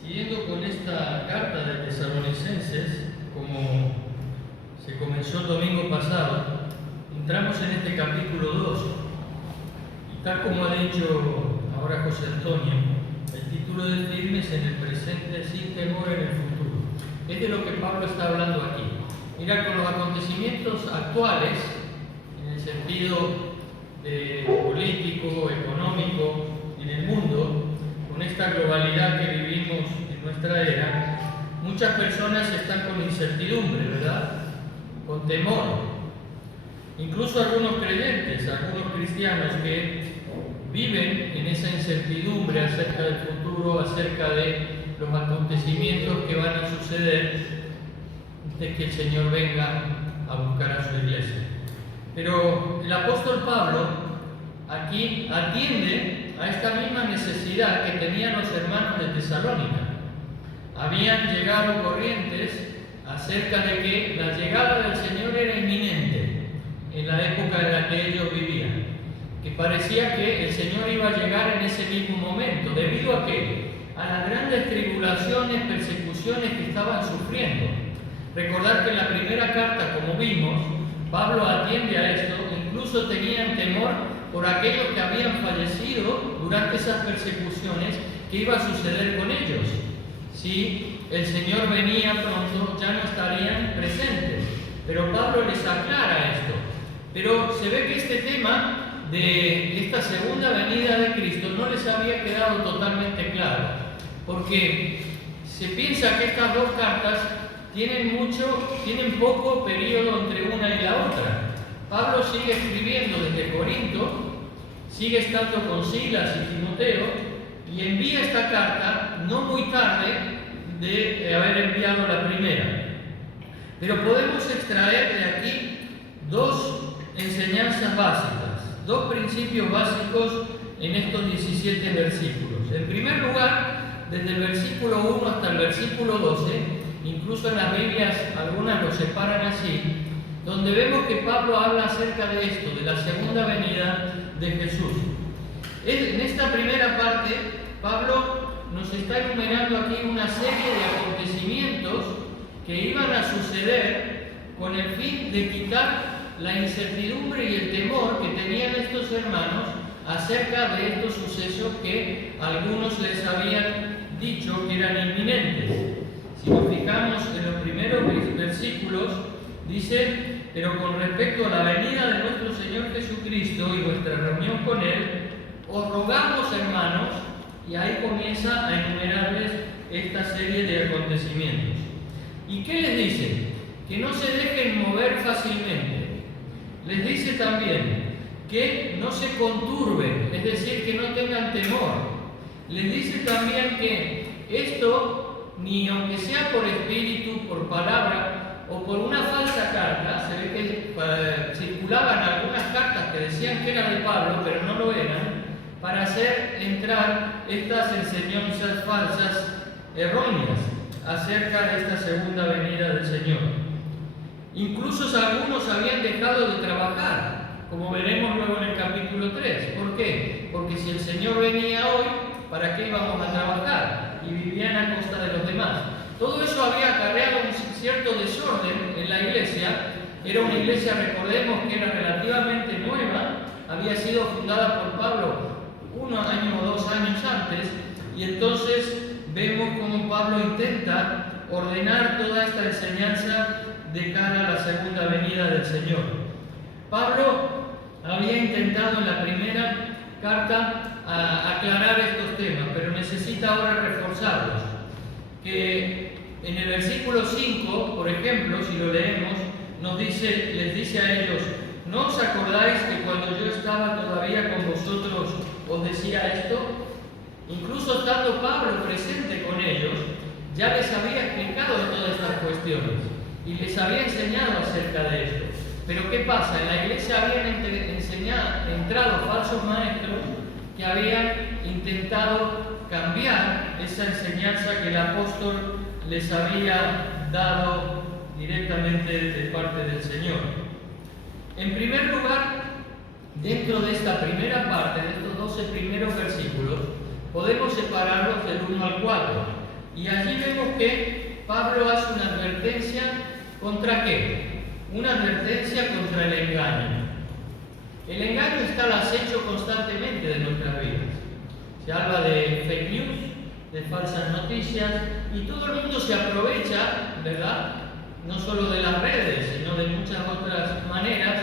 Siguiendo con esta carta de Tesalonicenses, como se comenzó el domingo pasado, entramos en este capítulo 2. Y tal como ha dicho ahora José Antonio, el título de Firmes en el presente sin temor en el futuro. Es de lo que Pablo está hablando aquí. Mira, con los acontecimientos actuales, en el sentido político, económico, en el mundo, con esta globalidad que vivimos en nuestra era, muchas personas están con incertidumbre, ¿verdad? Con temor. Incluso algunos creyentes, algunos cristianos que viven en esa incertidumbre acerca del futuro, acerca de los acontecimientos que van a suceder antes que el Señor venga a buscar a su iglesia. Pero el apóstol Pablo aquí atiende a esta misma necesidad que tenían los hermanos de Tesalónica. Habían llegado corrientes acerca de que la llegada del Señor era inminente en la época en la que ellos vivían, que parecía que el Señor iba a llegar en ese mismo momento. ¿Debido a qué? A las grandes tribulaciones, persecuciones que estaban sufriendo. Recordar que en la primera carta, como vimos, Pablo atiende a esto. Incluso tenían temor por aquellos que habían fallecido durante esas persecuciones, que iba a suceder con ellos. Si el Señor venía pronto, ya no estarían presentes. Pero Pablo les aclara esto. Pero se ve que este tema de esta segunda venida de Cristo no les había quedado totalmente claro, porque se piensa que estas dos cartas tienen poco periodo entre una y la otra. Pablo sigue escribiendo desde Corinto, sigue estando con Silas y Timoteo, y envía esta carta no muy tarde de haber enviado la primera. Pero podemos extraer de aquí dos enseñanzas básicas, dos principios básicos en estos 17 versículos. En primer lugar, desde el versículo 1 hasta el versículo 12, incluso en las Biblias algunas lo separan así, donde vemos que Pablo habla acerca de esto, de la segunda venida de Jesús. En esta primera parte, Pablo nos está enumerando aquí una serie de acontecimientos que iban a suceder con el fin de quitar la incertidumbre y el temor que tenían estos hermanos acerca de estos sucesos que algunos les habían dicho que eran inminentes. Si nos fijamos en los primeros versículos, dice: pero con respecto a la venida de nuestro Señor Jesucristo y nuestra reunión con Él, os rogamos, hermanos, y ahí comienza a enumerarles esta serie de acontecimientos. ¿Y qué les dice? Que no se dejen mover fácilmente. Les dice también que no se conturben, es decir, que no tengan temor. Les dice también que esto, ni aunque sea por espíritu, por palabra o por una falsa carta, se ve que circulaban algunas cartas que decían que eran de Pablo, pero no lo eran, para hacer entrar estas enseñanzas falsas, erróneas, acerca de esta segunda venida del Señor. Incluso algunos habían dejado de trabajar, como veremos luego en el capítulo 3. ¿Por qué? Porque si el Señor venía hoy, ¿para qué íbamos a trabajar? Y vivían a costa de los demás. Todo eso había acarreado un cierto desorden en la iglesia. Era una iglesia, recordemos, que era relativamente nueva, había sido fundada por Pablo 1 año o 2 años antes, y entonces vemos cómo Pablo intenta ordenar toda esta enseñanza de cara a la segunda venida del Señor. Pablo había intentado en la primera carta aclarar estos temas, pero necesita ahora reforzarlos. Que en el versículo 5, por ejemplo, si lo leemos, les dice a ellos: ¿no os acordáis que cuando yo estaba todavía con vosotros os decía esto? Incluso estando Pablo presente con ellos, ya les había explicado de todas estas cuestiones y les había enseñado acerca de esto. Pero ¿qué pasa? En la iglesia habían entrado falsos maestros que habían intentado cambiar esa enseñanza que el apóstol les había dado directamente de parte del Señor. En primer lugar, dentro de esta primera parte, de estos 12 primeros versículos, podemos separarlos del 1 al 4. Y allí vemos que Pablo hace una advertencia ¿contra qué? Una advertencia contra el engaño. El engaño está al acecho constantemente de nuestras vidas. Se habla de fake news, de falsas noticias, y todo el mundo se aprovecha, ¿verdad?, no solo de las redes, sino de muchas otras maneras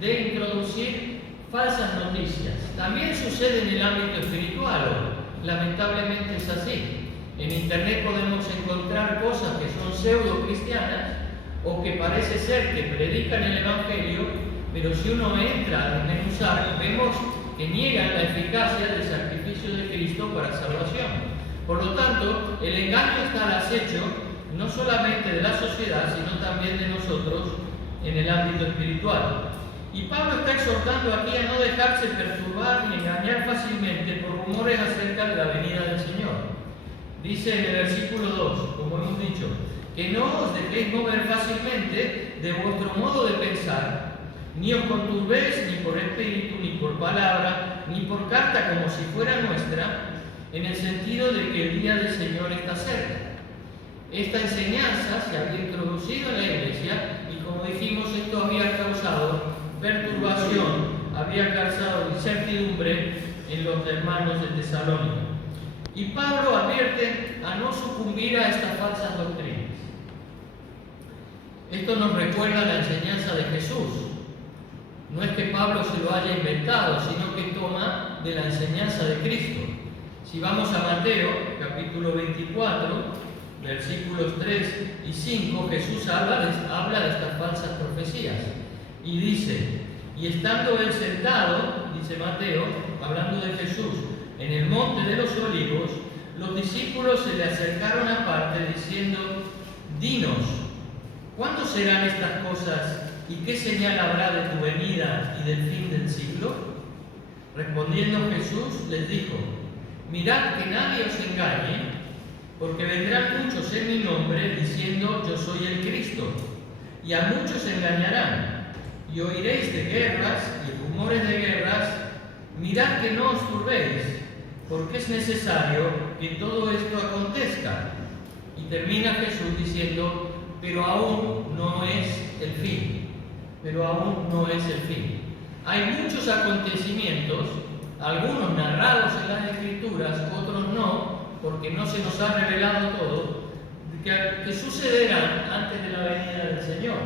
de introducir falsas noticias. También sucede en el ámbito espiritual, lamentablemente es así. En internet podemos encontrar cosas que son pseudo cristianas o que parece ser que predican el evangelio, pero si uno entra a desmenuzar, vemos que niegan la eficacia del sacrificio de Cristo para salvación. Por lo tanto, el engaño está al acecho no solamente de la sociedad, sino también de nosotros en el ámbito espiritual. Y Pablo está exhortando aquí a no dejarse perturbar ni engañar fácilmente por rumores acerca de la venida del Señor. Dice en el versículo 2, como hemos dicho, que no os dejéis mover fácilmente de vuestro modo de pensar, ni os conturbéis ni por espíritu, ni por palabra, ni por carta como si fuera nuestra, en el sentido de que el día del Señor está cerca. Esta enseñanza se había introducido en la iglesia y, como dijimos, esto había causado perturbación, había causado incertidumbre en los hermanos de Tesalónica. Y Pablo advierte a no sucumbir a estas falsas doctrinas. Esto nos recuerda la enseñanza de Jesús. No es que Pablo se lo haya inventado, sino que toma de la enseñanza de Cristo. Si vamos a Mateo, capítulo 24, versículos 3 y 5, Jesús habla de estas falsas profecías. Y dice, y estando él sentado, dice Mateo, hablando de Jesús, en el monte de los olivos, los discípulos se le acercaron aparte diciendo, dinos, ¿cuándo serán estas cosas y qué señal habrá de tu venida y del fin del siglo? Respondiendo Jesús les dijo, mirad que nadie os engañe, porque vendrán muchos en mi nombre diciendo yo soy el Cristo, y a muchos engañarán, y oiréis de guerras y rumores de guerras. Mirad que no os turbéis, porque es necesario que todo esto acontezca. Y termina Jesús diciendo, pero aún no es el fin. Pero aún no es el fin. Hay muchos acontecimientos, algunos narrados en las Escrituras, otros no, porque no se nos ha revelado todo, que sucederán antes de la venida del Señor.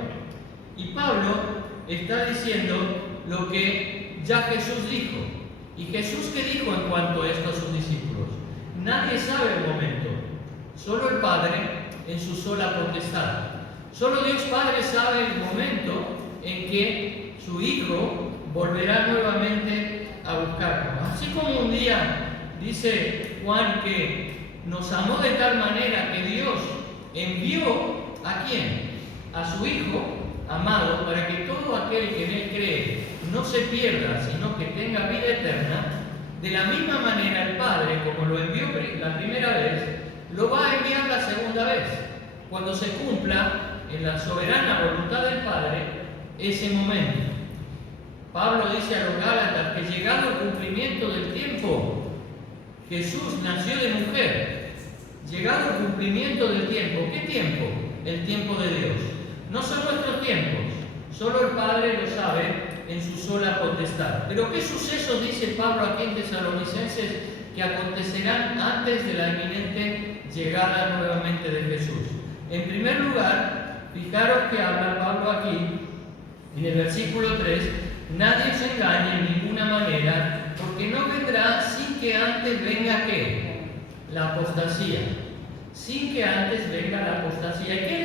Y Pablo está diciendo lo que ya Jesús dijo. ¿Y Jesús qué dijo en cuanto a esto a sus discípulos? Nadie sabe el momento, solo el Padre en su sola potestad. Solo Dios Padre sabe el momento en que su Hijo volverá nuevamente a buscarnos. Así como un día dice Juan que nos amó de tal manera que Dios envió ¿a quién? A su Hijo amado, para que todo aquel que en Él cree no se pierda, sino que tenga vida eterna. De la misma manera el Padre, como lo envió la primera vez, lo va a enviar la segunda vez, cuando se cumpla en la soberana voluntad del Padre ese momento. Pablo dice a los Gálatas que llegado el cumplimiento del tiempo, Jesús nació de mujer. Llegado el cumplimiento del tiempo, ¿qué tiempo? El tiempo de Dios. No son nuestros tiempos, solo el Padre lo sabe en su sola potestad. Pero ¿qué sucesos dice Pablo aquí en Tesalonicenses que acontecerán antes de la inminente llegada nuevamente de Jesús? En primer lugar, fijaros que habla Pablo aquí, en el versículo 3, nadie os engañe en ninguna manera, porque no vendrá sin que antes venga ¿qué? La apostasía. Sin que antes venga la apostasía. ¿Y qué es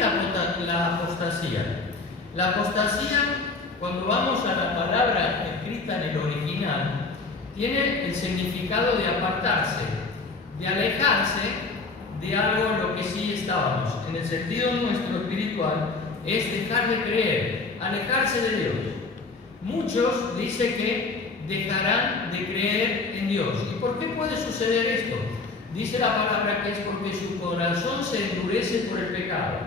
la apostasía? La apostasía, cuando vamos a la palabra escrita en el original, tiene el significado de apartarse, de alejarse de algo en lo que sí estábamos. En el sentido nuestro espiritual, es dejar de creer, alejarse de Dios. Muchos dicen que dejarán de creer en Dios. ¿Y por qué puede suceder esto? Dice la palabra que es porque su corazón se endurece por el pecado.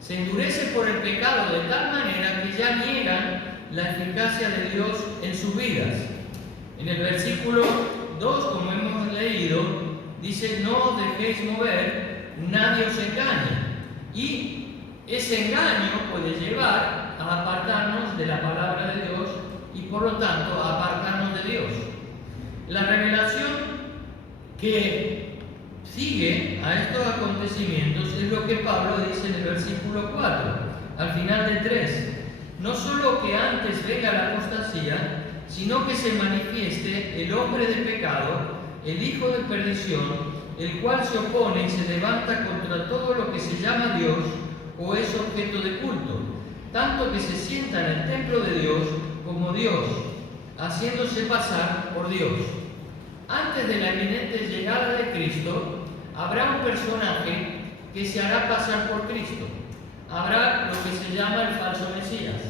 Se endurece por el pecado de tal manera que ya niegan la eficacia de Dios en sus vidas. En el versículo 2, como hemos leído, dice, no os dejéis mover nadie os engañe. Y ese engaño puede llevar a apartarnos de la palabra de Dios y por lo tanto a apartarnos de Dios. La revelación que sigue a estos acontecimientos es lo que Pablo dice en el versículo 4, al final del 3. No solo que antes venga la apostasía, sino que se manifieste el hombre de pecado, el hijo de perdición, el cual se opone y se levanta contra todo lo que se llama Dios o es objeto de culto, tanto que se sienta en el templo de Dios como Dios, haciéndose pasar por Dios. Antes de la inminente llegada de Cristo, habrá un personaje que se hará pasar por Cristo. Habrá lo que se llama el falso Mesías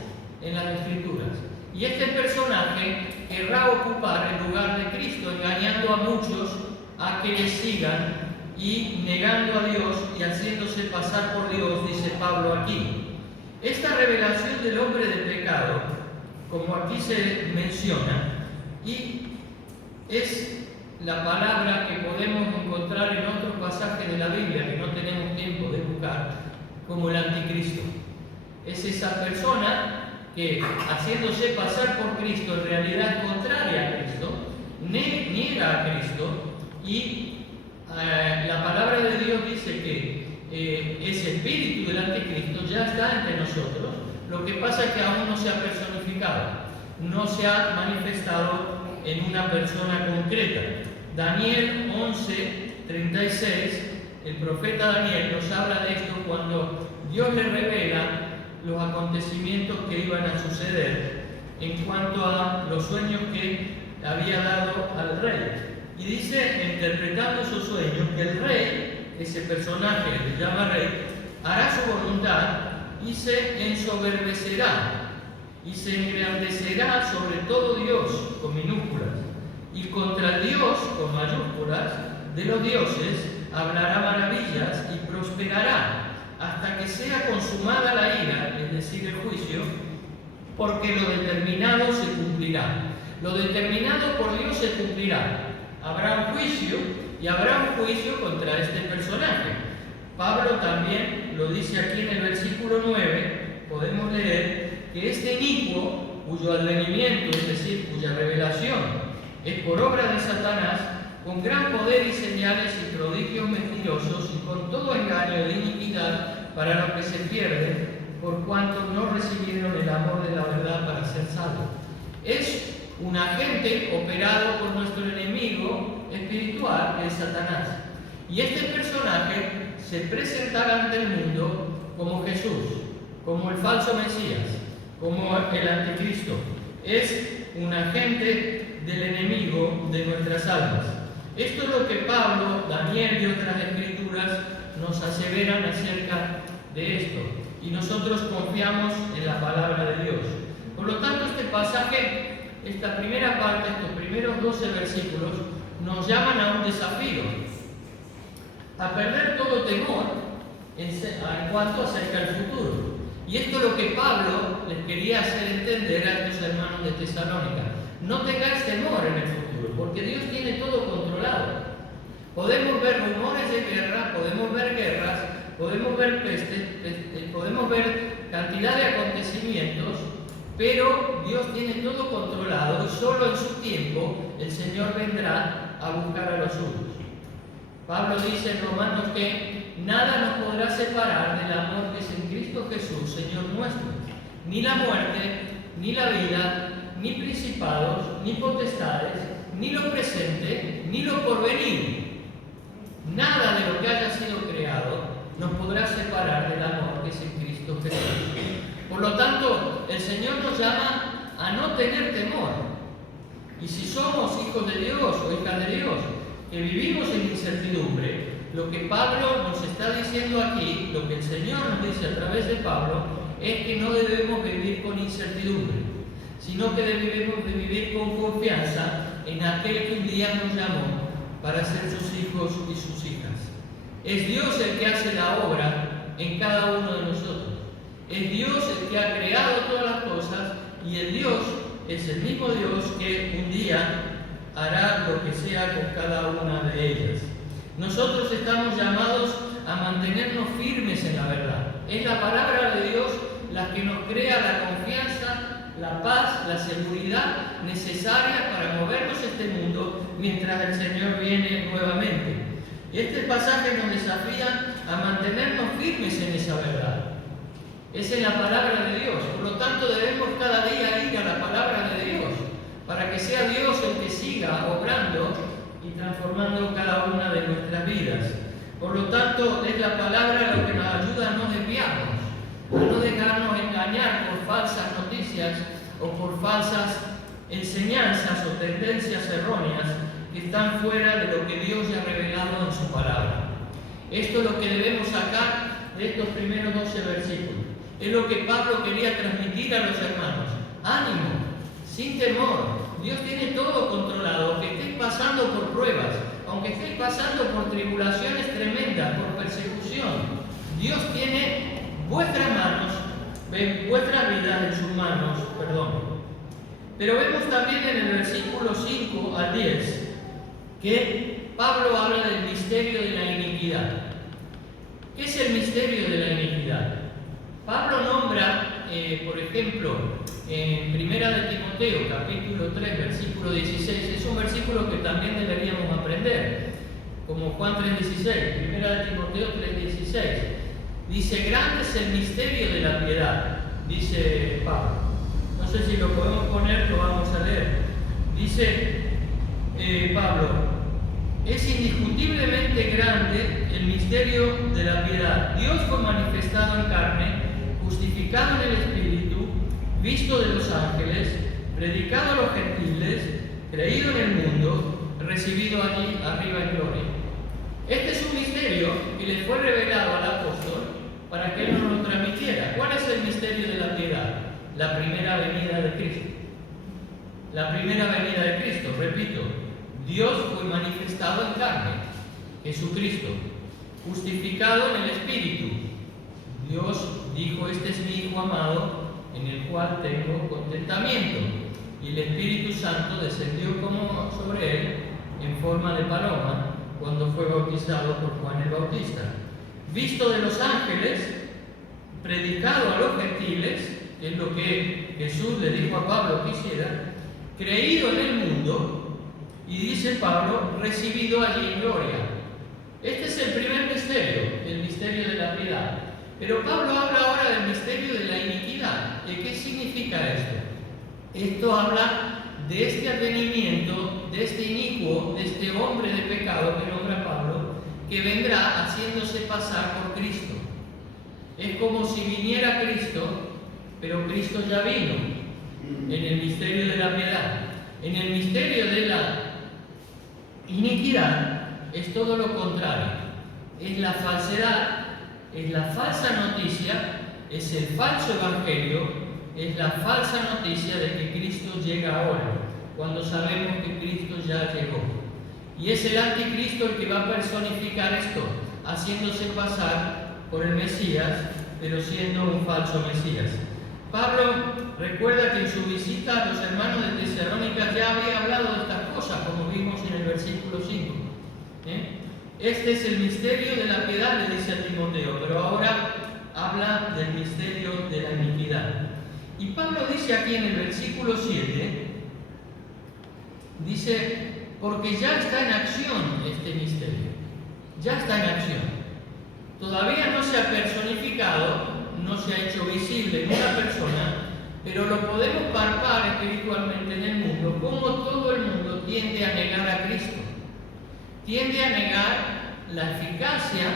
en las Escrituras. Y este personaje querrá ocupar el lugar de Cristo, engañando a muchos a que le sigan y negando a Dios y haciéndose pasar por Dios, dice Pablo aquí. Esta revelación del hombre de pecado, como aquí se menciona, y es la palabra que podemos encontrar en otros pasajes de la Biblia que no tenemos tiempo de buscar, como el anticristo. Es esa persona que, haciéndose pasar por Cristo, en realidad es contraria a Cristo, niega a Cristo, y la palabra de Dios dice que ese espíritu del anticristo ya está entre nosotros. Lo que pasa es que aún no se ha personificado, no se ha manifestado en una persona concreta. Daniel 11:36, el profeta Daniel nos habla de esto cuando Dios le revela los acontecimientos que iban a suceder en cuanto a los sueños que había dado al rey. Y dice, interpretando esos sueños, que el rey, ese personaje que se llama rey, hará su voluntad y se ensoberbecerá y se engrandecerá sobre todo Dios, con minúsculas, y contra Dios, con mayúsculas, de los dioses, hablará maravillas y prosperará hasta que sea consumada la ira, es decir, el juicio, porque lo determinado se cumplirá. Lo determinado por Dios se cumplirá. Habrá un juicio y habrá un juicio contra este personaje. Pablo también lo dice aquí en el versículo 9, podemos leer que este inicuo, cuyo advenimiento, es decir, cuya revelación es por obra de Satanás, con gran poder y señales y prodigios mentirosos y con todo engaño de iniquidad para los que se pierden, por cuanto no recibieron el amor de la verdad para ser salvos. Es un agente operado por nuestro enemigo espiritual, que es Satanás. Y este personaje se presentará ante el mundo como Jesús, como el falso Mesías, como el anticristo. Es un agente del enemigo de nuestras almas. Esto es lo que Pablo, Daniel y otras escrituras nos aseveran acerca de esto. Y nosotros confiamos en la palabra de Dios. Por lo tanto, este pasaje, esta primera parte, estos primeros 12 versículos, nos llaman a un desafío, a perder todo temor en cuanto acerca del futuro. Y esto es lo que Pablo les quería hacer entender a estos hermanos de Tesalónica. No tengáis temor en el futuro, porque Dios tiene todo controlado. Podemos ver rumores de guerra, podemos ver guerras, podemos ver pestes, podemos ver cantidad de acontecimientos, pero Dios tiene todo controlado y solo en su tiempo el Señor vendrá a buscar a los suyos. Pablo dice en Romanos que nada nos podrá separar del amor que es en Cristo Jesús, Señor nuestro. Ni la muerte, ni la vida, ni principados, ni potestades, ni lo presente, ni lo porvenir. Nada de lo que haya sido creado nos podrá separar del amor que es en Cristo Jesús. Por lo tanto, el Señor nos llama a no tener temor. Y si somos hijos de Dios o hijas de Dios, que vivimos en incertidumbre, lo que Pablo nos está diciendo aquí, lo que el Señor nos dice a través de Pablo, es que no debemos vivir con incertidumbre, sino que debemos de vivir con confianza en aquel que un día nos llamó para ser sus hijos y sus hijas. Es Dios el que hace la obra en cada uno de nosotros. Es Dios el que ha creado todas las cosas y el Dios es el mismo Dios que un día hará lo que sea con cada una de ellas. Nosotros estamos llamados a firmes en la verdad. Es la palabra de Dios la que nos crea la confianza, la paz, la seguridad necesaria para movernos este mundo mientras el Señor viene nuevamente. Este pasaje nos desafía a mantenernos firmes en esa verdad. Es en la palabra de Dios. Por lo tanto, debemos cada día ir a la palabra de Dios para que sea Dios el que siga obrando y transformando cada una de nuestras vidas. Por lo tanto, es la palabra lo que nos ayuda a no desviarnos, a no dejarnos engañar por falsas noticias o por falsas enseñanzas o tendencias erróneas que están fuera de lo que Dios ya ha revelado en su palabra. Esto es lo que debemos sacar de estos primeros 12 versículos. Es lo que Pablo quería transmitir a los hermanos. Ánimo, sin temor. Dios tiene todo controlado. Aunque estéis pasando por pruebas, aunque estéis pasando por tribulaciones tremendas, por persecución, Dios tiene vuestras manos, vuestras vidas en sus manos, Pero vemos también en el versículo 5 al 10 que Pablo habla del misterio de la iniquidad. ¿Qué es el misterio de la iniquidad? Pablo nombra, por ejemplo, en 1 de Timoteo, capítulo 3, versículo 16, es un versículo que también deberíamos aprender, como Juan 3:16, 1 de Timoteo 3:16. Dice, grande es el misterio de la piedad, dice Pablo. No sé si lo podemos poner, lo vamos a leer. Dice Pablo, es indiscutiblemente grande el misterio de la piedad. Dios fue manifestado en carne, justificado en el Espíritu, visto de los ángeles, predicado a los gentiles, creído en el mundo, recibido allí arriba en gloria. Este es un misterio que le fue revelado al apóstol para que él nos lo transmitiera. ¿Cuál es el misterio de la piedad? La primera venida de Cristo. La primera venida de Cristo, repito, Dios fue manifestado en carne, Jesucristo, justificado en el Espíritu. Dios dijo, este es mi Hijo amado, en el cual tengo contentamiento. Y el Espíritu Santo descendió como sobre él en forma de paloma cuando fue bautizado por Juan el Bautista. Visto de los ángeles, predicado a los gentiles, que es lo que Jesús le dijo a Pablo que hiciera, creído en el mundo, y dice Pablo, recibido allí en gloria. Este es el primer misterio, el misterio de la piedad. Pero Pablo habla ahora del misterio de la iniquidad. ¿Y qué significa esto? Esto habla de este advenimiento, de este inicuo, de este hombre de pecado que nombra Pablo, que vendrá haciéndose pasar por Cristo. Es como si viniera Cristo, pero Cristo ya vino en el misterio de la piedad. En el misterio de la iniquidad es todo lo contrario. Es la falsedad, es la falsa noticia, es el falso evangelio, es la falsa noticia de que Cristo llega ahora, cuando sabemos que Cristo ya llegó. Y es el anticristo el que va a personificar esto, haciéndose pasar por el Mesías, pero siendo un falso Mesías. Pablo recuerda que en su visita a los hermanos de Tesalónica ya había hablado de estas cosas, como vimos en el versículo 5. Este es el misterio de la piedad, le dice a Timoteo, pero ahora habla del misterio de la iniquidad. Y Pablo dice aquí en el versículo 7, dice, porque ya está en acción este misterio, ya está en acción. Todavía no se ha personificado, no se ha hecho visible en una persona, pero lo podemos palpar espiritualmente en el mundo, como todo el mundo tiende a negar a Cristo. Tiende a negar la eficacia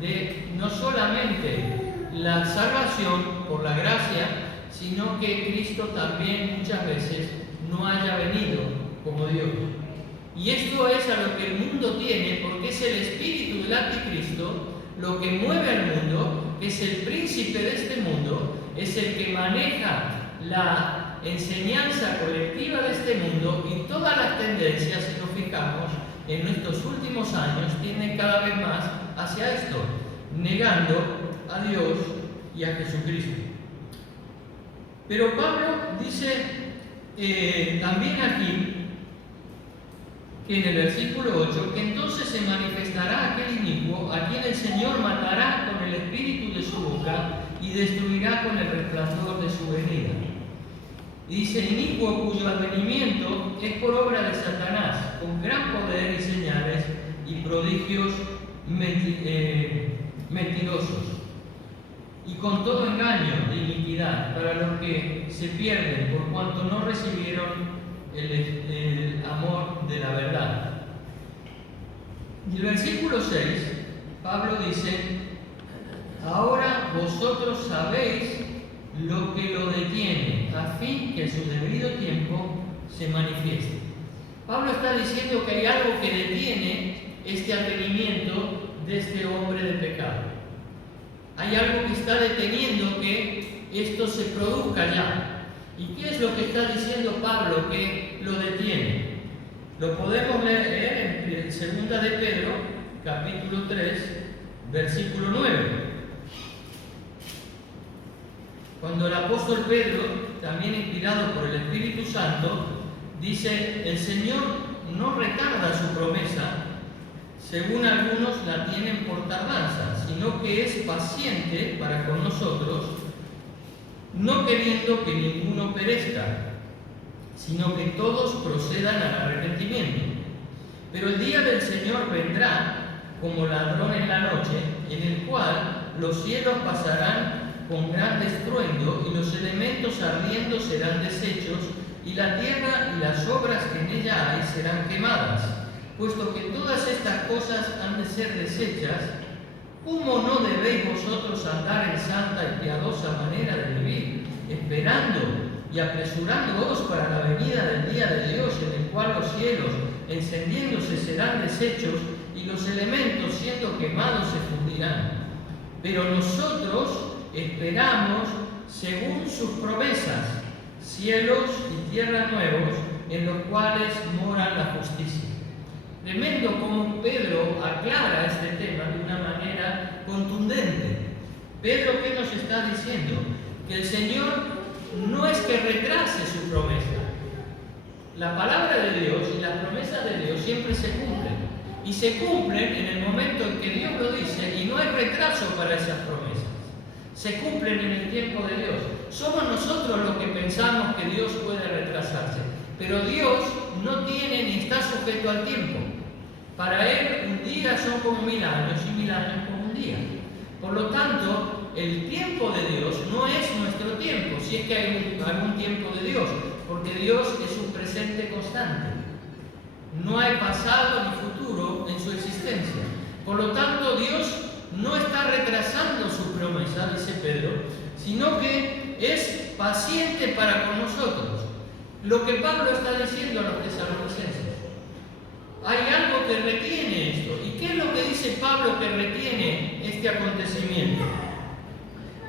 de no solamente la salvación por la gracia, sino que Cristo también muchas veces no haya venido como Dios. Y esto es a lo que el mundo tiene, porque es el espíritu del anticristo lo que mueve al mundo, es el príncipe de este mundo, es el que maneja la enseñanza colectiva de este mundo, y todas las tendencias, si nos fijamos, en estos últimos años tienden cada vez más hacia esto, negando a Dios y a Jesucristo. Pero Pablo dice también aquí, que en el versículo 8, que entonces se manifestará aquel inicuo a quien el Señor matará con el espíritu de su boca y destruirá con el resplandor de su venida. Y dice: inicuo cuyo advenimiento es por obra de Satanás, con gran poder y señales y prodigios mentirosos, y con todo engaño de iniquidad para los que se pierden por cuanto no recibieron el amor de la verdad. Y el versículo 6, Pablo dice: ahora vosotros sabéis lo que lo detiene, a fin que a su debido tiempo se manifieste. Pablo está diciendo que hay algo que detiene este advenimiento de este hombre de pecado. Hay algo que está deteniendo que esto se produzca ya. ¿Y qué es lo que está diciendo Pablo que lo detiene? Lo podemos leer en 2 de Pedro, capítulo 3, versículo 9. Cuando el apóstol Pedro, también inspirado por el Espíritu Santo, dice: el Señor no retarda su promesa, según algunos la tienen por tardanza, sino que es paciente para con nosotros, no queriendo que ninguno perezca, sino que todos procedan al arrepentimiento. Pero el día del Señor vendrá como ladrón en la noche, en el cual los cielos pasarán con gran estruendo, y los elementos ardiendo serán deshechos, y la tierra y las obras que en ella hay serán quemadas. Puesto que todas estas cosas han de ser deshechas, ¿cómo no debéis vosotros andar en santa y piadosa manera de vivir, esperando y apresurándoos para la venida del día de Dios, en el cual los cielos, encendiéndose, serán deshechos, y los elementos, siendo quemados, se fundirán? Pero nosotros esperamos según sus promesas, cielos y tierra nuevos, en los cuales mora la justicia. Tremendo como Pedro aclara este tema de una manera contundente. Pedro, ¿qué nos está diciendo? Que el Señor no es que retrase su promesa. La palabra de Dios y las promesas de Dios siempre se cumplen. Y se cumplen en el momento en que Dios lo dice, y no hay retraso para esas promesas. Se cumplen en el tiempo de Dios. Somos nosotros los que pensamos que Dios puede retrasarse. Pero Dios no tiene ni está sujeto al tiempo. Para Él un día son como 1000 años y 1000 años como un día. Por lo tanto, el tiempo de Dios no es nuestro tiempo, si es que hay algún tiempo de Dios, porque Dios es un presente constante. No hay pasado ni futuro en su existencia. Por lo tanto, Dios no está retrasando su promesa, dice Pedro, sino que es paciente para con nosotros. Lo que Pablo está diciendo a los tesalonicenses. Hay algo que retiene esto. ¿Y qué es lo que dice Pablo que retiene este acontecimiento?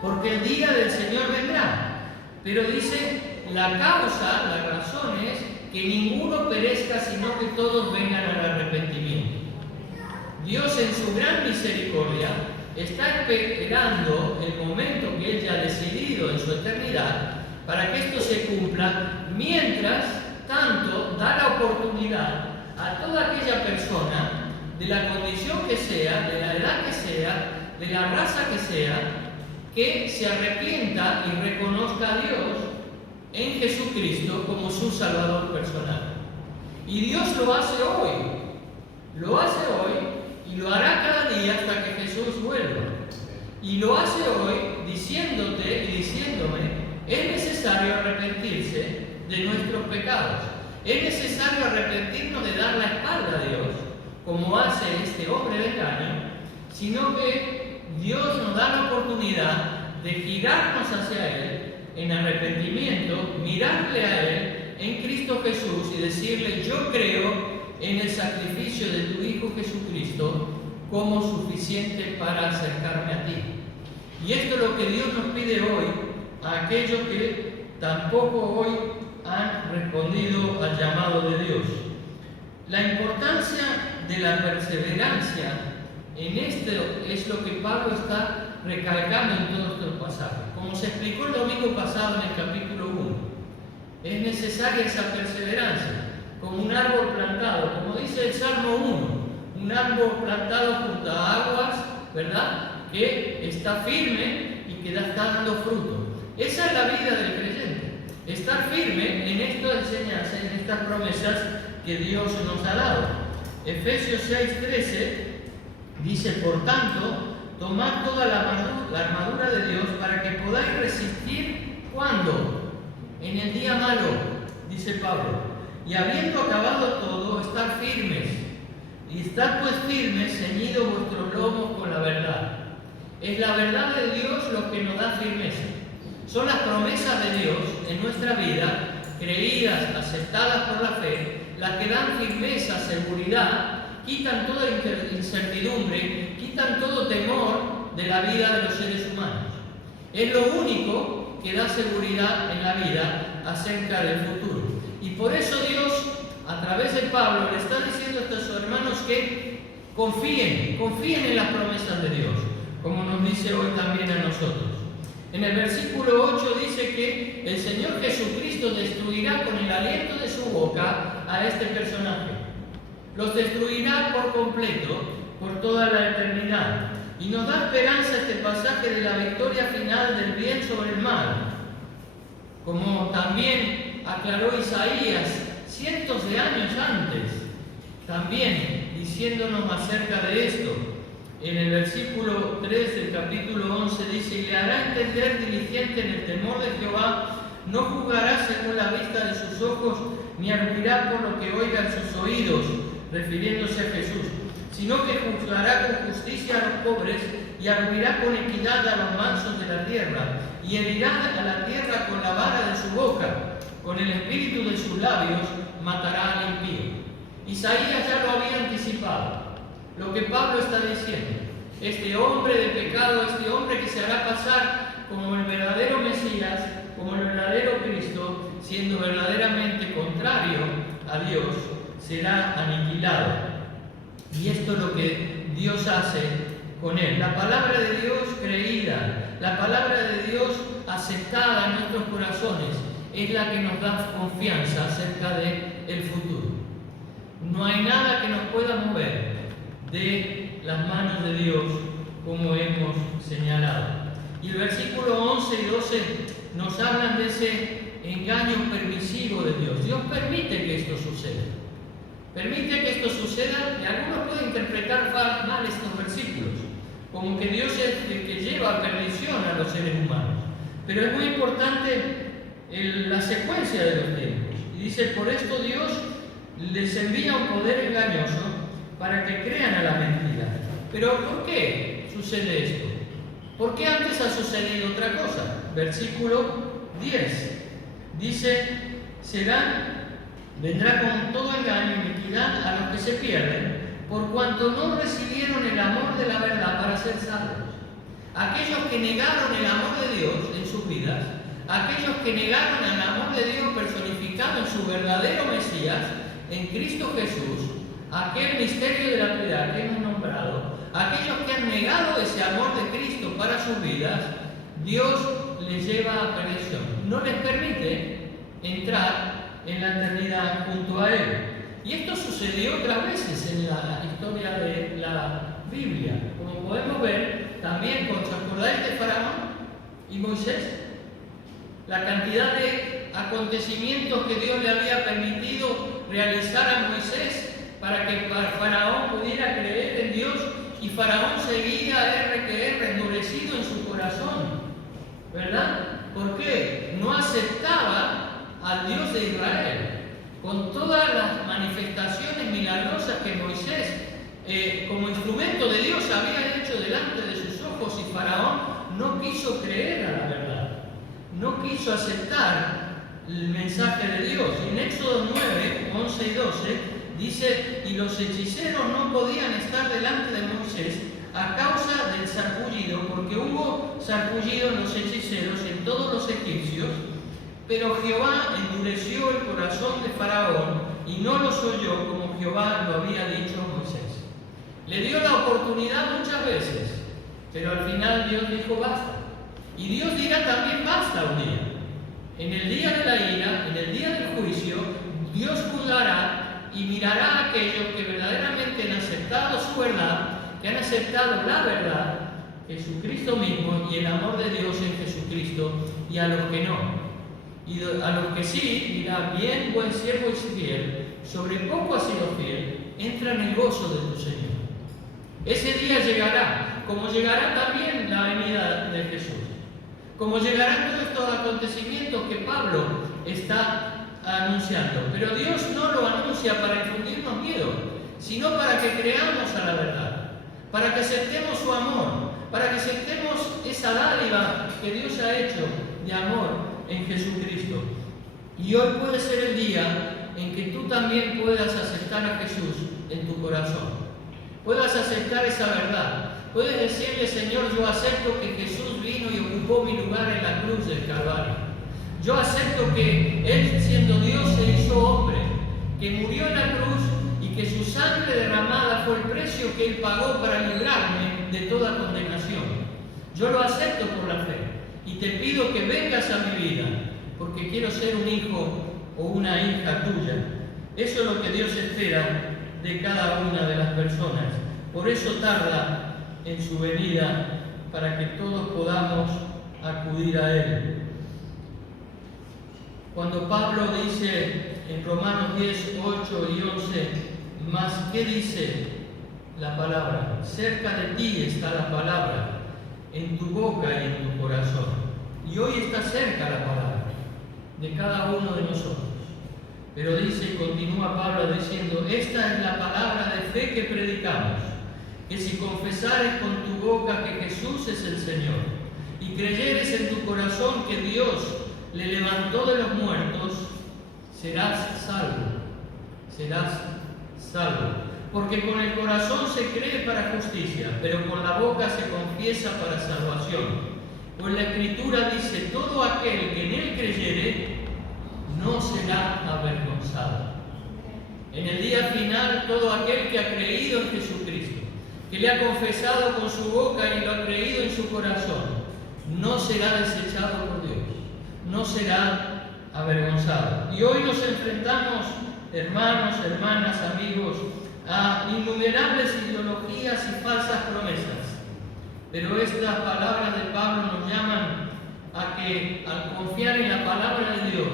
Porque el día del Señor vendrá. Pero dice, la causa, la razón es que ninguno perezca, sino que todos vengan al arrepentimiento. Dios, en su gran misericordia, está esperando el momento que Él ya ha decidido en su eternidad para que esto se cumpla, mientras tanto da la oportunidad a toda aquella persona, de la condición que sea, de la edad que sea, de la raza que sea, que se arrepienta y reconozca a Dios en Jesucristo como su Salvador personal. Y Dios lo hace hoy y lo hará cada día hasta que Jesús vuelva. Y lo hace hoy diciéndote y diciéndome: es necesario arrepentirse de nuestros pecados. Es necesario arrepentirnos de dar la espalda a Dios, como hace este hombre de engaño, sino que Dios nos da la oportunidad de girarnos hacia Él en arrepentimiento, mirarle a Él en Cristo Jesús y decirle: yo creo en el sacrificio de tu Hijo Jesucristo como suficiente para acercarme a ti. Y esto es lo que Dios nos pide hoy a aquellos que tampoco hoy han respondido al llamado de Dios. La importancia de la perseverancia en esto es lo que Pablo está recalcando en todos estos pasajes. Como se explicó el domingo pasado en el capítulo 1, es necesaria esa perseverancia, como un árbol plantado, como dice el Salmo 1, un árbol plantado junto a aguas, ¿verdad? Que está firme y que está dando fruto. Esa es la vida del creyente. Estar firme en esta enseñanza, en estas promesas que Dios nos ha dado. Efesios 6:13 dice, por tanto, tomad toda la armadura de Dios para que podáis resistir, ¿cuándo? En el día malo, dice Pablo. Y habiendo acabado todo, estar firmes. Y estad pues firmes, ceñidos vuestros lomos con la verdad. Es la verdad de Dios lo que nos da firmeza. Son las promesas de Dios en nuestra vida, creídas, aceptadas por la fe, las que dan firmeza, seguridad, quitan toda incertidumbre, quitan todo temor de la vida de los seres humanos. Es lo único que da seguridad en la vida acerca del futuro. Y por eso Dios, a través de Pablo, le está diciendo a estos hermanos que confíen en las promesas de Dios, como nos dice hoy también a nosotros. En el versículo 8 dice que el Señor Jesucristo destruirá con el aliento de su boca a este personaje. Los destruirá por completo, por toda la eternidad. Y nos da esperanza este pasaje de la victoria final del bien sobre el mal. Como también aclaró Isaías cientos de años antes, también diciéndonos acerca de esto. En el versículo 3 del capítulo 11 dice, y le hará entender diligente en el temor de Jehová, no juzgará según la vista de sus ojos, ni arguirá por lo que oigan sus oídos, refiriéndose a Jesús, sino que juzgará con justicia a los pobres y arguirá con equidad a los mansos de la tierra, y herirá a la tierra con la vara de su boca, con el espíritu de sus labios matará al impío. Isaías ya lo había anticipado. Lo que Pablo está diciendo, este hombre de pecado, este hombre que se hará pasar como el verdadero Mesías, como el verdadero Cristo, siendo verdaderamente contrario a Dios, será aniquilado. Y esto es lo que Dios hace con él. La palabra de Dios creída, la palabra de Dios aceptada en nuestros corazones, es la que nos da confianza acerca del futuro. No hay nada que nos pueda mover de las manos de Dios, como hemos señalado. Y el versículo 11 y 12 nos hablan de ese engaño permisivo de Dios. Dios permite que esto suceda. Permite que esto suceda, y algunos pueden interpretar mal estos versículos, como que Dios es el que lleva a perdición a los seres humanos. Pero es muy importante la secuencia de los tiempos. Y dice, por esto Dios les envía un poder engañoso para que crean a la mentira. Pero ¿por qué sucede esto? ¿Por qué antes ha sucedido otra cosa? Versículo 10 dice, vendrá con todo engaño y iniquidad a los que se pierden, por cuanto no recibieron el amor de la verdad para ser salvos. Aquellos que negaron el amor de Dios en sus vidas, aquellos que negaron el amor de Dios personificado en su verdadero Mesías, en Cristo Jesús, aquel misterio de la piedad que hemos nombrado, aquellos que han negado ese amor de Cristo para sus vidas, Dios les lleva a perdición. No les permite entrar en la eternidad junto a Él. Y esto sucedió otras veces en la historia de la Biblia. Como podemos ver, también ¿os acordáis de Faraón y Moisés? La cantidad de acontecimientos que Dios le había permitido realizar a Moisés para que Faraón pudiera creer en Dios, y Faraón seguía endurecido en su corazón, ¿verdad? ¿Por qué? No aceptaba al Dios de Israel, con todas las manifestaciones milagrosas que Moisés, como instrumento de Dios, había hecho delante de sus ojos, y Faraón no quiso creer a la verdad, no quiso aceptar el mensaje de Dios. Y en Éxodo 9, 11 y 12, dice, y los hechiceros no podían estar delante de Moisés a causa del sarpullido, porque hubo sarpullido en los hechiceros, en todos los egipcios, pero Jehová endureció el corazón de Faraón y no los oyó como Jehová lo había dicho a Moisés. Le dio la oportunidad muchas veces, pero al final Dios dijo basta. Y Dios dirá también basta un día. En el día de la ira, en el día del juicio, Dios juzgará y mirará a aquellos que verdaderamente han aceptado su verdad, que que han aceptado la verdad, Jesucristo mismo y el amor de Dios en Jesucristo, y a los que no. Y a los que sí, dirá: bien, buen siervo y fiel, sobre poco has sido fiel, entra en el gozo de tu Señor. Ese día llegará, como llegará también la venida de Jesús, como llegarán todos estos acontecimientos que Pablo está anunciando. Pero Dios no lo anuncia para infundirnos miedo, sino para que creamos a la verdad, para que aceptemos su amor, para que aceptemos esa dádiva que Dios ha hecho de amor en Jesucristo. Y hoy puede ser el día en que tú también puedas aceptar a Jesús en tu corazón, puedas aceptar esa verdad. Puedes decirle: Señor, yo acepto que Jesús vino y ocupó mi lugar en la cruz del Calvario. Yo acepto que Él, siendo Dios, se hizo hombre, que murió en la cruz y que su sangre derramada fue el precio que Él pagó para librarme de toda condenación. Yo lo acepto por la fe y te pido que vengas a mi vida, porque quiero ser un hijo o una hija tuya. Eso es lo que Dios espera de cada una de las personas. Por eso tarda en su venida, para que todos podamos acudir a Él. Cuando Pablo dice en Romanos 10, 8 y 11, ¿más qué dice la palabra? Cerca de ti está la palabra, en tu boca y en tu corazón. Y hoy está cerca la palabra de cada uno de nosotros. Pero dice, continúa Pablo diciendo: esta es la palabra de fe que predicamos, que si confesares con tu boca que Jesús es el Señor y creyeres en tu corazón que Dios le levantó de los muertos, serás salvo. Serás salvo. Porque con el corazón se cree para justicia, pero con la boca se confiesa para salvación. Pues la Escritura dice: todo aquel que en Él creyere no será avergonzado. En el día final, todo aquel que ha creído en Jesucristo, que le ha confesado con su boca y lo ha creído en su corazón, no será desechado por Dios, no será avergonzado. Y hoy nos enfrentamos, hermanos, hermanas, amigos, a innumerables ideologías y falsas promesas. Pero estas palabras de Pablo nos llaman a que, al confiar en la palabra de Dios,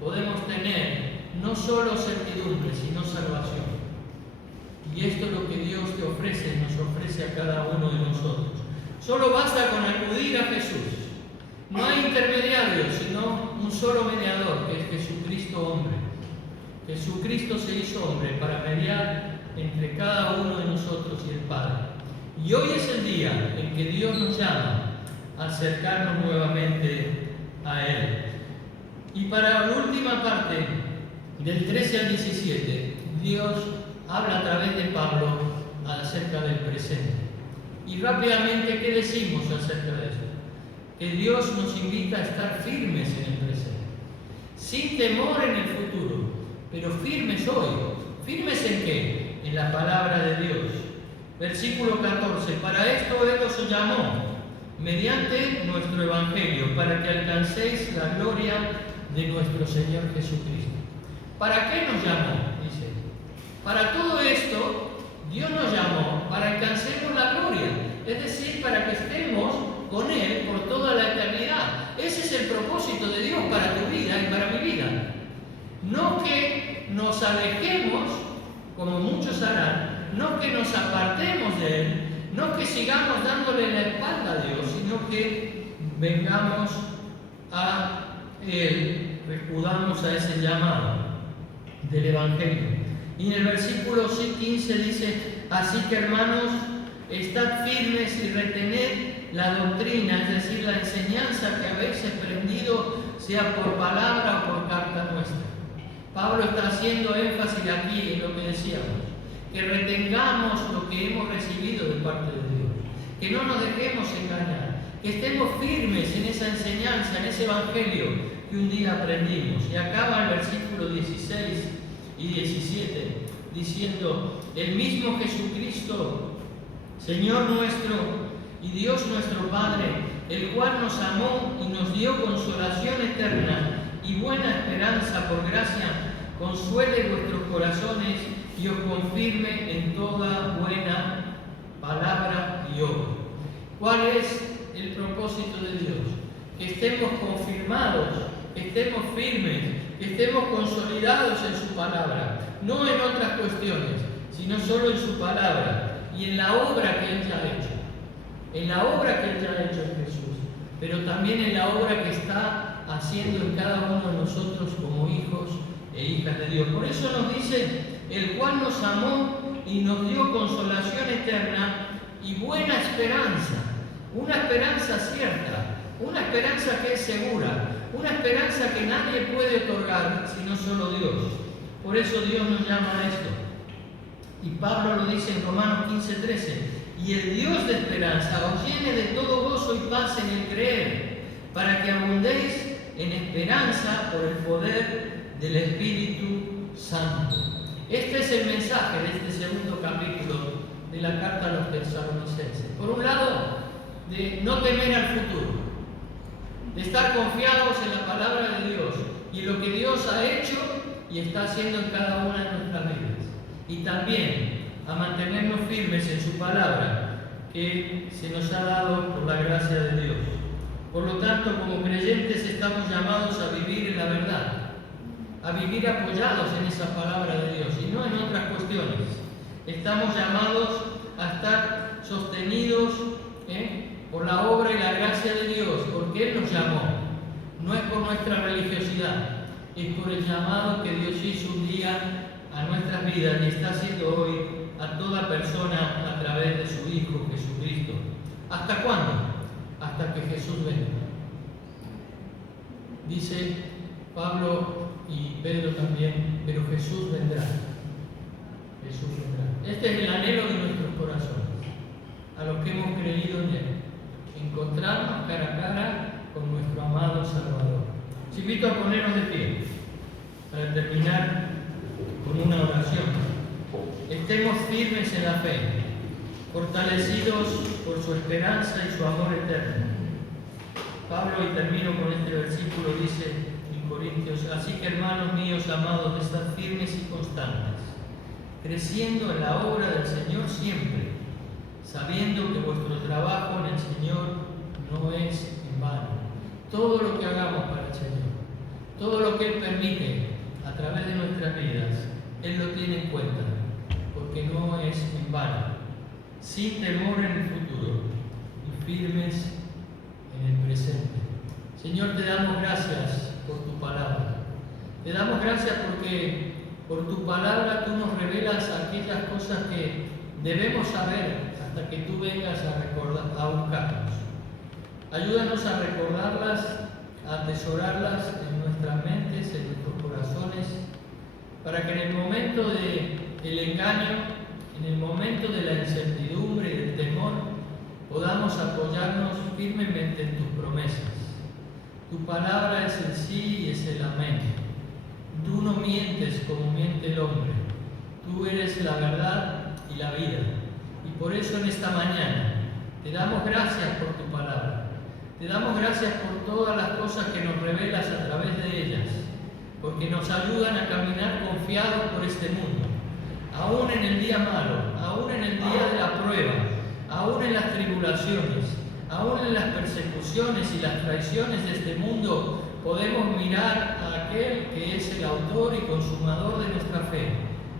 podemos tener no solo certidumbre, sino salvación. Y esto es lo que Dios te ofrece, nos ofrece a cada uno de nosotros. Solo basta con acudir a Jesús. No hay intermediario, sino un solo mediador, que es Jesucristo hombre. Jesucristo se hizo hombre para mediar entre cada uno de nosotros y el Padre. Y hoy es el día en que Dios nos llama a acercarnos nuevamente a Él. Y para la última parte, del 13 al 17, Dios habla a través de Pablo acerca del presente. Y rápidamente, ¿qué decimos acerca de esto? Que Dios nos invita a estar firmes en el presente, sin temor en el futuro, pero firmes hoy. ¿Firmes en qué? En la palabra de Dios. Versículo 14, para esto Él os llamó, mediante nuestro Evangelio, para que alcancéis la gloria de nuestro Señor Jesucristo. ¿Para qué nos llamó? Dice. Para todo esto, Dios nos llamó para alcancemos la gloria, es decir, para que estemos con Él por toda la eternidad. Ese es el propósito de Dios para tu vida y para mi vida. No que nos alejemos, como muchos harán, no que nos apartemos de Él, no que sigamos dándole la espalda a Dios, sino que vengamos a Él, recudamos a ese llamado del Evangelio. Y en el versículo 15 dice: así que, hermanos, estad firmes y retened la doctrina, es decir, la enseñanza que habéis aprendido, sea por palabra o por carta nuestra. Pablo está haciendo énfasis aquí en lo que decíamos, que retengamos lo que hemos recibido de parte de Dios, que no nos dejemos engañar, que estemos firmes en esa enseñanza, en ese Evangelio que un día aprendimos. Y acaba el versículo 16 y 17 diciendo: el mismo Jesucristo, Señor nuestro y Dios nuestro Padre, el cual nos amó y nos dio consolación eterna y buena esperanza por gracia, consuele vuestros corazones y os confirme en toda buena palabra y obra. ¿Cuál es el propósito de Dios? Que estemos confirmados, que estemos firmes, que estemos consolidados en su palabra, no en otras cuestiones, sino solo en su palabra y en la obra que Él ya ha hecho. En la obra que Él ya ha hecho en Jesús, pero también en la obra que está haciendo en cada uno de nosotros como hijos e hijas de Dios. Por eso nos dice, el cual nos amó y nos dio consolación eterna y buena esperanza, una esperanza cierta, una esperanza que es segura, una esperanza que nadie puede otorgar sino solo Dios. Por eso Dios nos llama a esto. Y Pablo lo dice en Romanos 15:13, y el Dios de esperanza os llene de todo gozo y paz en el creer, para que abundéis en esperanza por el poder del Espíritu Santo. Este es el mensaje de este segundo capítulo de la carta a los Tesalonicenses. Por un lado, de no temer al futuro, de estar confiados en la palabra de Dios y en lo que Dios ha hecho y está haciendo en cada una de nuestras vidas. Y también a mantenernos firmes en su palabra que se nos ha dado por la gracia de Dios. Por lo tanto, como creyentes estamos llamados a vivir en la verdad, a vivir apoyados en esa palabra de Dios y no en otras cuestiones. Estamos llamados a estar sostenidos por la obra y la gracia de Dios, porque Él nos llamó. No es por nuestra religiosidad, es por el llamado que Dios hizo un día a nuestras vidas y está haciendo hoy a toda persona a través de su Hijo Jesucristo. ¿Hasta cuándo? Hasta que Jesús venga. Dice Pablo y Pedro también, pero Jesús vendrá. Jesús vendrá. Este es el anhelo de nuestros corazones, a los que hemos creído en Él, encontrarnos cara a cara con nuestro amado Salvador. Os invito a ponernos de pie para terminar con una oración. Estemos firmes en la fe, fortalecidos por su esperanza y su amor eterno. Pablo, y termino con este versículo, dice en Corintios, así que hermanos míos amados, estad firmes y constantes, creciendo en la obra del Señor siempre, sabiendo que vuestro trabajo en el Señor no es en vano. Todo lo que hagamos para el Señor, todo lo que Él permite a través de nuestras vidas, Él lo tiene en cuenta, porque no es en vano, sin temor en el futuro y firmes en el presente. Señor, te damos gracias por tu palabra. Te damos gracias porque por tu palabra tú nos revelas aquellas cosas que debemos saber hasta que tú vengas a buscarnos. Ayúdanos a recordarlas, a atesorarlas en nuestras mentes, en nuestros corazones, para que en el momento del engaño, en el momento de la incertidumbre y del temor, podamos apoyarnos firmemente en tus promesas. Tu palabra es el sí y es el amén. Tú no mientes como miente el hombre. Tú eres la verdad y la vida. Y por eso en esta mañana te damos gracias por tu palabra. Te damos gracias por todas las cosas que nos revelas a través de ellas, porque nos ayudan a caminar confiados por este mundo, aún en el día malo, aún en el día de la prueba, aún en las tribulaciones, aún en las persecuciones y las traiciones de este mundo, podemos mirar a aquel que es el autor y consumador de nuestra fe,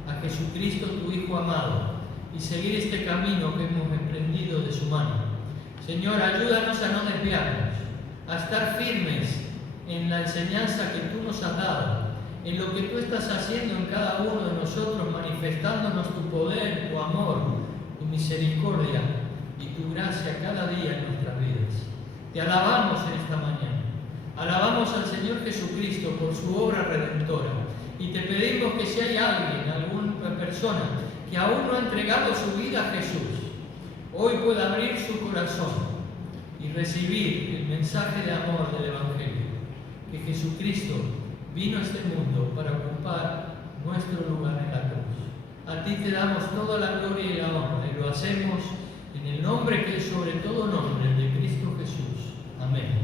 a Jesucristo, tu Hijo amado, y seguir este camino que hemos emprendido de su mano. Señor, ayúdanos a no desviarnos, a estar firmes en la enseñanza que tú nos has dado, en lo que tú estás haciendo en cada uno de nosotros, manifestándonos tu poder, tu amor, tu misericordia y tu gracia cada día en nuestras vidas. Te alabamos en esta mañana. Alabamos al Señor Jesucristo por su obra redentora. Y te pedimos que si hay alguien, alguna persona que aún no ha entregado su vida a Jesús, hoy pueda abrir su corazón y recibir el mensaje de amor del Evangelio, que Jesucristo vino a este mundo para ocupar nuestro lugar en la cruz. A ti te damos toda la gloria y la honra, y lo hacemos en el nombre que es sobre todo nombre, el de Cristo Jesús. Amén.